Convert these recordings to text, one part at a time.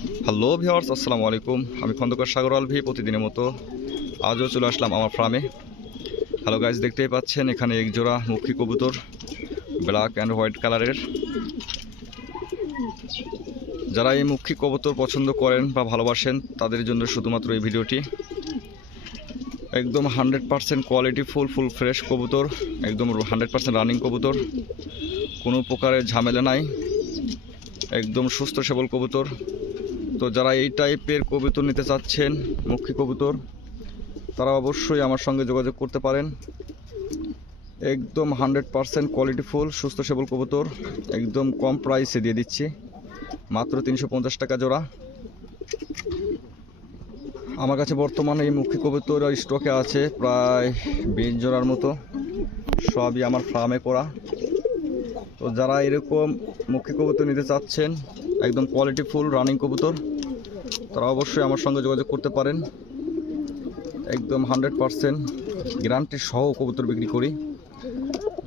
Hello viewers, আসসালামু আলাইকুম। আমি খন্দকার সাগর আলভি প্রতিদিনের মতো আজও চলে আসলাম আমার ফার্মে। হ্যালো গাইজ, দেখতেই পাচ্ছেন এখানে এক জোড়া মুখী কবুতর ব্ল্যাক অ্যান্ড হোয়াইট কালারের। যারা এই মুখী কবুতর পছন্দ করেন বা ভালোবাসেন তাদের জন্য শুধুমাত্র এই ভিডিওটি। একদম 100% কোয়ালিটি ফুল ফ্রেশ কবুতর, একদম 100% রানিং কবুতর, কোনো প্রকারের ঝামেলা নাই, একদম সুস্থ সবল কবুতর। তো যারা এই টাইপের কবুতর নিতে চাচ্ছেন, মুখী কবুতর, তারা অবশ্যই আমার সঙ্গে যোগাযোগ করতে পারেন। একদম 100% কোয়ালিটিফুল সুস্থ সবল কবুতর একদম কম প্রাইসে দিয়ে দিচ্ছি, মাত্র 350 টাকা জোড়া। আমার কাছে বর্তমানে এই মুখী কবুতর স্টকে আছে প্রায় 20 জোড়ার মতো, সবই আমার ফার্মে করা। তো যারা এরকম মুখী কবুতর নিতে চাচ্ছেন, একদম কোয়ালিটিফুল রানিং কবুতর, তারা অবশ্যই আমার সঙ্গে যোগাযোগ করতে পারেন। একদম 100% গ্যারান্টি সহ কবুতর বিক্রি করি।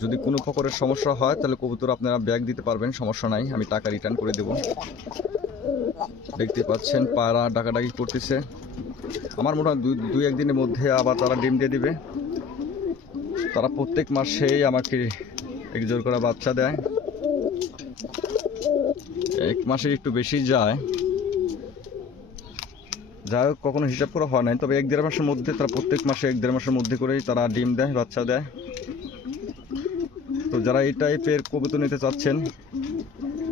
যদি কোনো প্রকারের সমস্যা হয় তাহলে কবুতর আপনারা ব্যাগ দিতে পারবেন, সমস্যা নাই, আমি টাকা রিটার্ন করে দেব। দেখতে পাচ্ছেন পায়রা ডাকাডাকি করতেছে। আমার মনে হয় দুই একদিনের মধ্যে আবার তারা ডিম দিয়ে দিবে। তারা প্রত্যেক মাসেই আমাকে এক জোর করে বাচ্চা দেয়, এক মাসে একটু বেশি যায়, যাই হোক কখনো হিসাব করা হয় নাই, তবে 1-1.5 মাসের মধ্যে তারা প্রত্যেক মাসে 1-1.5 মাসের মধ্যে করেই তারা ডিম দেয়, বাচ্চা দেয়। তো যারা এই টাইপের কবুতর নিতে চাচ্ছেন,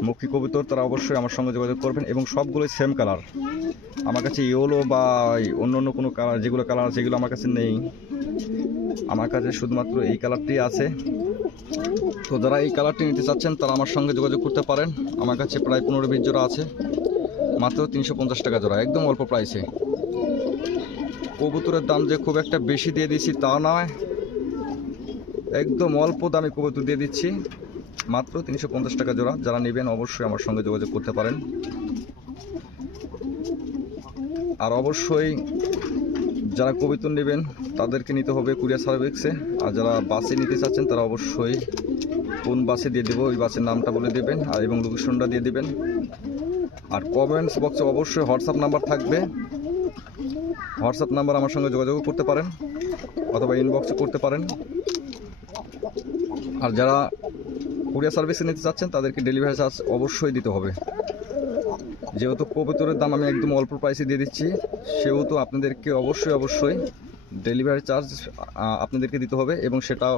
মুখী কবুতর, তারা অবশ্যই আমার সঙ্গে যোগাযোগ করবেন। এবং সবগুলোই সেম কালার, আমার কাছে ইয়েলো বা অন্য অন্য কোনো কালার, যেগুলো কালার আছে এগুলো আমার কাছে নেই, আমার কাছে শুধুমাত্র এই কালারটি আছে। তো যারা এই কালারটি নিতে চাচ্ছেন তারা আমার সঙ্গে যোগাযোগ করতে পারেন। আমার কাছে প্রায় 15-20 জোড়া আছে, মাত্র 350 টাকা জোড়া, একদম অল্প প্রাইসে। কবুতরের দাম যে খুব একটা বেশি দিয়ে দিচ্ছি তা নয়, একদম অল্প দামে কবুতর দিয়ে দিচ্ছি, মাত্র 350 টাকা জোড়া। যারা নেবেন অবশ্যই আমার সঙ্গে যোগাযোগ করতে পারেন। আর অবশ্যই যারা কবুতর নেবেন তাদেরকে নিতে হবে কুরিয়ার সার্ভিসে। আর যারা বাসে নিতে চাচ্ছেন তারা অবশ্যই কোন বাসে দিয়ে দেবো ওই বাসের নামটা বলে দেবেন আর এবং লোকেশনটা দিয়ে দেবেন। আর কমেন্টস বক্সে অবশ্যই হোয়াটসঅ্যাপ নাম্বার থাকবে, হোয়াটসঅ্যাপ নাম্বার আমার সঙ্গে যোগাযোগ করতে পারেন অথবা ইনবক্সে করতে পারেন। আর যারা কুরিয়ার সার্ভিসে নিতে চাচ্ছেন তাদেরকে ডেলিভারি চার্জ অবশ্যই দিতে হবে। যেহেতু কবুতরের দাম আমি একদম অল্প প্রাইসে দিয়ে দিচ্ছি, সেহেতু আপনাদেরকে অবশ্যই ডেলিভারি চার্জ আপনাদেরকে দিতে হবে এবং সেটাও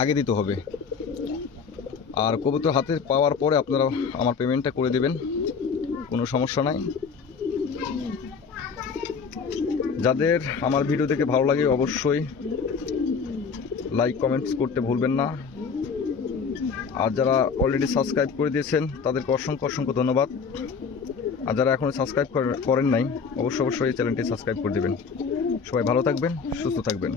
আগে দিতে হবে। আর কবুতর হাতে পাওয়ার পরে আপনারা আমার পেমেন্টটা করে দেবেন, কোনো সমস্যা নাই। যাদের আমার ভিডিও দেখে ভালো লাগে অবশ্যই লাইক কমেন্টস করতে ভুলবেন না। আর যারা অলরেডি সাবস্ক্রাইব করে দিয়েছেন তাদেরকে অসংখ্য ধন্যবাদ। আর যারা এখনও সাবস্ক্রাইব করেন নাই অবশ্যই এই চ্যানেলটি সাবস্ক্রাইব করে দেবেন। সবাই ভালো থাকবেন, সুস্থ থাকবেন।